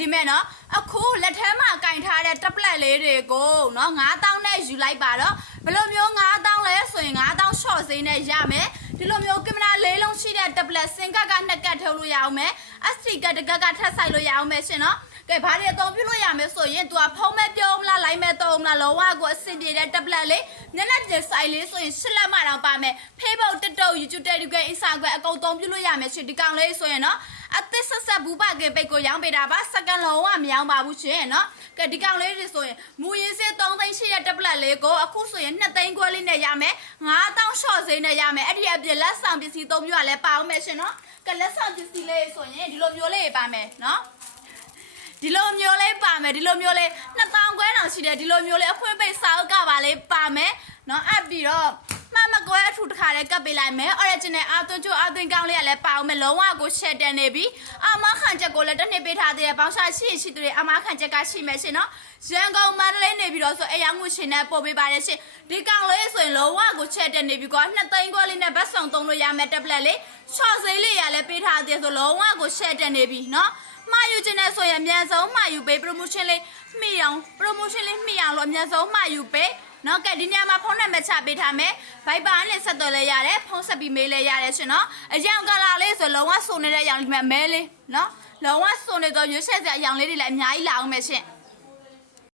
ဒီမဲ့နော်အခုလက်ထဲမှာကင်ထားတဲ့ tablet လေးတွေကိုနော်9000နဲ့ယူလိုက်ပါတော့ဘယ်လိုမျိုး9000လဲဆိုရင်9000 short ဈေးနဲ့ရမယ်ဒီလိုမျိုးကင်မရာလေးလုံးရှိတဲ့ tablet စင်ကတ်က2ကတ်ထုတ်လို့ရအောင်မယ် SD ကတ်တစ်ကတ်ကထပ်ဆိုင်လို့ရအောင်မယ်ရှင်နော်ကဲဘာတွေအသုံးပြုလို့ရမယ်ဆိုရင် तू ကဖုံးမဲ့ပြုံးမလားလိုက်မဲ့တုံးမလားလောဝကိုအဆင်ပြေတဲ့ tablet လေးညနေကျဆိုင်လေးဆိုရင်8လက်မှတော့ပါမယ် Facebook TikTok YouTube Telegram Instagram အကုန်သုံးပြုလို့ရမယ်ရှင်ဒီကောင်လေးဆိုရင်နော်အသစ်ဆက်ဘူးပါကေပိတ်ကိုရောင်းပေးတာပါစကန်လုံးဝမရောင်းပါဘူးရှင်နော်ကဲဒီကောင်လေးတွေဆိုရင်မူရင်းစစ်3သိန်းရှိတဲ့ tablet လေးကိုအခုဆိုရင်2သိန်းခွဲလေးနဲ့ရမယ်9000 short ဈေးနဲ့ရမယ်အဲ့ဒီအပြင်လက်ဆောင်ပစ္စည်းသုံးမျိုးကလည်းပါအောင်မယ်ရှင်နော်ကဲလက်ဆောင်ပစ္စည်းလေးဆိုရင်ဒီလိုမျိုးလေးပါမယ်နော်ဒီလိုမျိုးလေးပါမယ်ဒီလိုမျိုးလေး2000ခွဲတောင်ရှိတယ်ဒီလိုမျိုးလေးအခွင့်ပိတ်စာအုပ်ကပါလေးပါမယ်နော်အပ်ပြီးတော့မကွဲအထူတခါလေးကပ်ပေးလိုက်မယ် original အသွင်းချိုးအသွင်းကောင်းလေးကလည်းပါအောင်မယ်လုံးဝကို share တက်နေပြီအမခံချက်ကိုလည်းတစ်နှစ်ပေးထားသေးတယ်ပေါင်းရှာရှိသူတွေအမခံချက်ကရှိမယ်ရှင်နော်ရန်ကုန်မန္တလေးနေပြီးတော့ဆိုအယောင်ငွေရှင်နဲ့ပို့ပေးပါတယ်ရှင်ဒီကောင်လေးဆိုရင်လုံးဝကို share တက်နေပြီကွာ2သိန်းခွဲလေးနဲ့ဘတ်ဆောင်သုံးလို့ရမယ် tablet လေး short ဈေးလေးရလည်းပေးထားသေးဆိုလုံးဝကို share တက်နေပြီနော်မှာယူခြင်းနဲ့ဆိုရင်အများဆုံးမှာယူပေး promotion လေးမှီအောင်လို့အများဆုံးမှာယူပေးနော်ကဲဒီညမှာဖုန်းနံပါတ်ချပေးထားမယ် Viber နဲ့ဆက်သွယ်လဲရတယ်ဖုန်းဆက်ပြီးမေးလဲရတယ်ရှင်နော်အရောင်ကလာလေးဆိုလုံးဝစုံနေတဲ့အရောင်လေးမဲလေးနော်လုံးဝစုံနေတော့ရွေးဆက်စရာအရောင်လေးတွေလည်းအများကြီးလာအောင်မယ်ရှင်